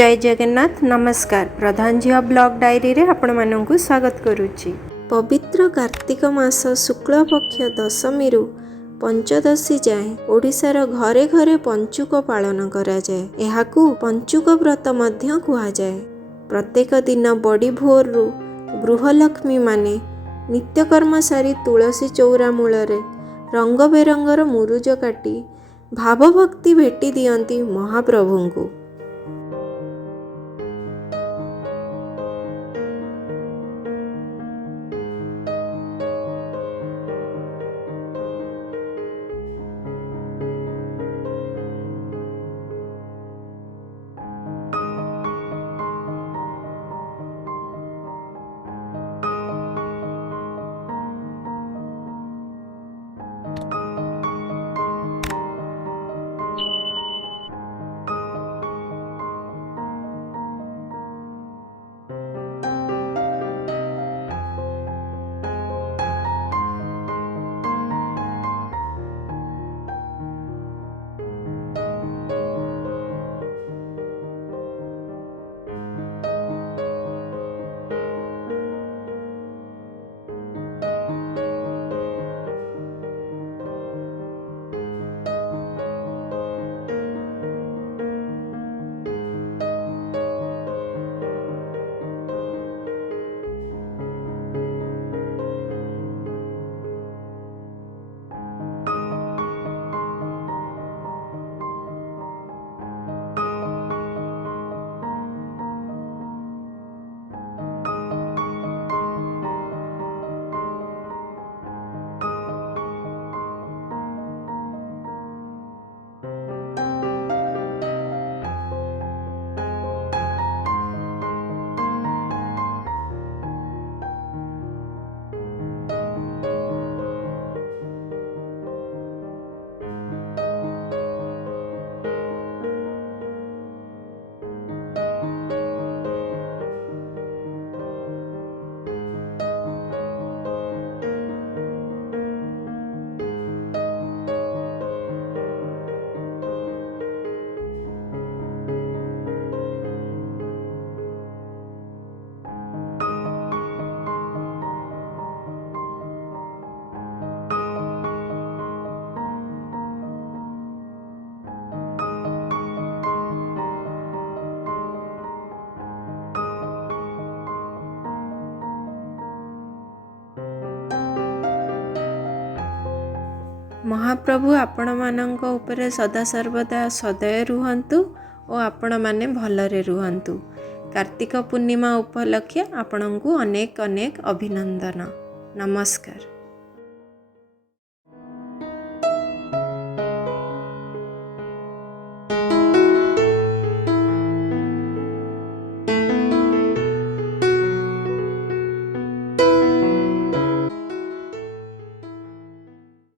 जय जगन्नाथ नमस्कार। प्रधान झिया blog diary रे आपण माननकु स्वागत करूची। पवित्र कार्तिक मास शुक्ल पक्ष दशमी रु पंचदशी जाए ओडिशार घरे घरे पंचुक पालन करा जाए। एहाकू पंचुक व्रत मध्य कुहा जाए। प्रत्येक दिन बड़ी भोर रु गृहलक्ष्मी माने नित्यकर्म सारी तुलसी चौरा मूलरे रंग बेरंगर मुरुज काटी भावभक्ति भेटी दियंती महाप्रभुंकु। महाप्रभु आपण मानक उपरे सदा सर्वदा सदय रुहंतु और आपण माने भलरे रुहंतु। कार्तिक पूर्णिमा उपलक्षे आपणଙ୍କୁ अनेक अनेक अभिनंदन। नमस्कार।